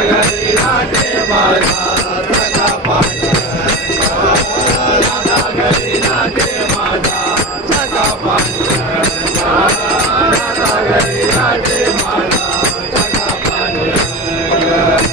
घरी नाचे माझा सखा पांडुरंग नाना घरी नाचे माझा सखा पांडुरंग नाना घरी नाचे माझा सखा पांडुरंग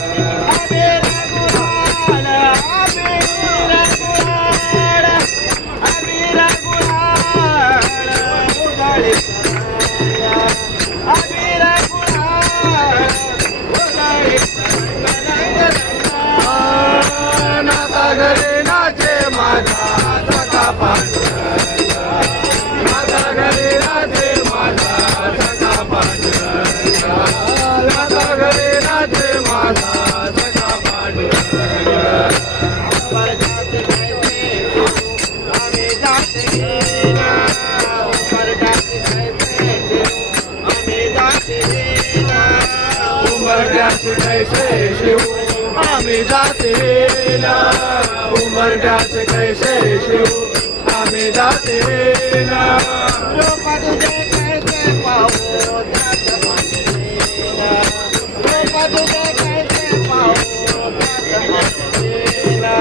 घरी नाचे माझा सखा पांडुरंग नाना घरी नाचे माझा सखा पांडुरंग नाना घरी नाचे माझा सखा पांडुरंग उमरड्याचे कैसे शिव आम्ही जाते ना उमरड्याचे कैसे शिव आम्ही जाते ना रोपा तुझे कैसे पाहू त्यात मानलेला रोपा तुझे कैसे पाहू त्यात मानलेला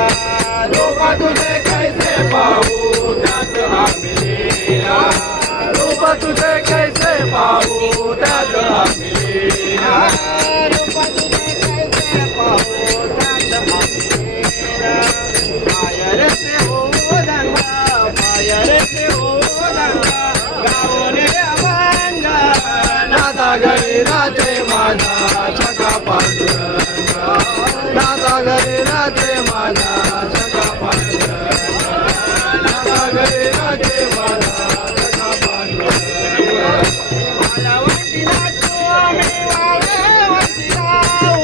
रोपा तुझे कैसे पाहू त्यात आम्ही लीला रोपा तुझे कैसे पाहू त्यात आम्ही लीला रोपा तुझे कैसे पाहू त्यात मानलेला पायर से हो दंगा पायर से हो दंगा गावने अभंग नाता घरी नाचे माझा सखा पांडुरंग नाता घरी नाचे माझा सखा पांडुरंग नाता घरी नाचे माझा सखा पांडुरंग वालवंटी नाचू आम्ही वालवंटी गाऊ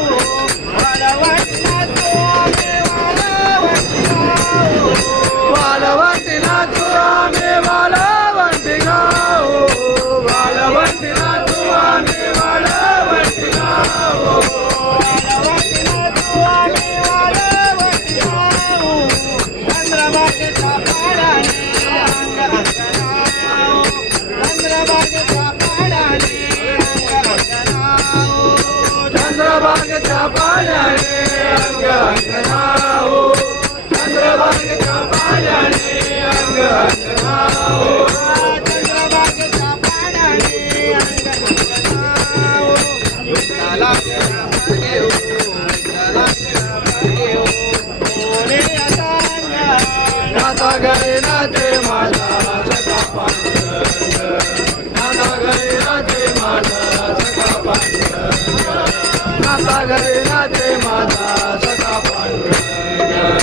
वालवंटी नाचू आम्ही वालवंटी गाऊ वालवंटी नाचू आम्ही वालवंटी गाऊ वालवंटी नाचू आम्ही वालवंटी गाऊ वालवंटी नाचू आम्ही वालवंटी गाऊ चंद्रभागेच्या पाडाने अंग अंगणाऊ चंद्रभागेच्या पाडाने अंग अंगणाऊ चंद्रभागेच्या पाण्याने अंग अंगणाऊ चंद्रभागेच्या पाण्याने अंग अंगणाऊ चंद्रभागेच्या पाडाने अंग अंगणाऊ विठ्ठलाच्या मार्गे हो विठ्ठलाच्या मार्गे हो कोणी असांग नाता घरी नाचे माझा सखा पांडुरंग नाता घरी नाचे माझा सखा पांडुरंग नाता घरी नाचे माझा सखा पांडुरंग